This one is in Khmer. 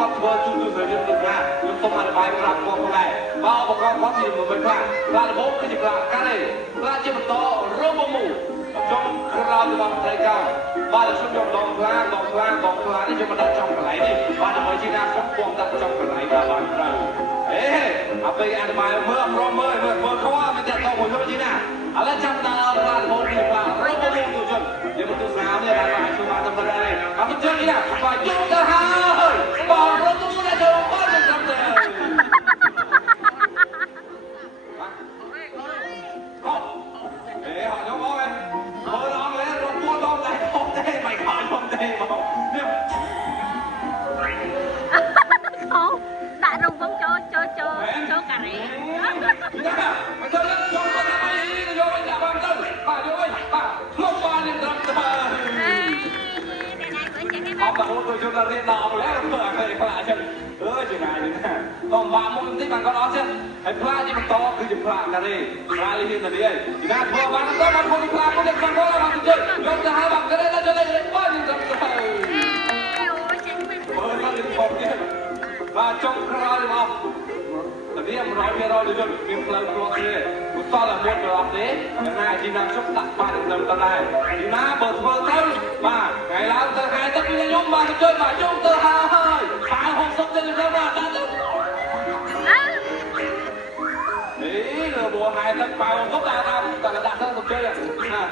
គាត់ធ្វើជួយជួយទៅយើងទៅណាខ្ញុំសូមអធិប្បាយប្រាប់គាត់ផងដែរបើឧបករណ៍គាត់ជាមិនខ្លាំងខ្លាំងរបបគឺជាខ្លាំងកាត់ទេខ្លាំងជាបន្តរមមូចុងក្រោយរបស់ត្រីកោបាទខ្ញុំយកដងខ្លាំងនេះខ្ញុំមកដាក់ចំកន្លែងនេះបាទដើម្បីជាណាខ្ញុំពំដាក់ចំកន្លែងបាទបានត្រូវអេអាពេលអធិប្បាយមើលព្រមមើលខោមិនតែទៅមួយខ្ញុំជាណាឥឡូវចាំដល់ខ្លាំងរបបគឺជាខ្លាំងរមមូទៅជន់យើងមកទស្សនានេះបាទអាចជួយបានទៅដែរអត់ជន់នេះណាបាទយកទៅហើយបាទរមមូទៅទៅបាទចាំទៅដាក់រងបងចូលការីមកទៅចូលទៅទៅយកវិញដាក់បានទៅបាទយកវិញបាទមកបាននេះត្រឹមទៅអបអរទៅយករៀនដល់แล้วមើលអីខ្លះចឹងជាណាយណាក៏បាក់មុខបន្តិចបានគាត់អត់ចឹងហើយផ្លាជាបន្តគឺជាផ្លាការីផ្លាលីហ៊ានតានេះឯងណាធ្វើបានទៅបានខ្លួនផ្លាមុខនេះខាងគាត់បានទៅយកទៅហើយបានការីដល់ចូលលេបាននេះត្រឹមទៅអូចេញមិនមើលដល់ផងទៀតបាទចុងក្រោយរបស់តានេះ100%ទៅយកមានផ្លូវគ្រាប់ទេឧស្សាហ៍តែមុតប្រអប់ទេណាជីណាជុកដាក់បានត្រឹមទៅដែរជីណាបើធ្វើទៅបាទថ្ងៃឡើងទៅហើយទឹកខ្ញុំបានទៅជួយបាទយកទៅហើយបាន60ទៅទៅបាទដាក់ទៅលើបួរហើយទឹកប៉ៅទុកដាក់ទៅទៅជួយណា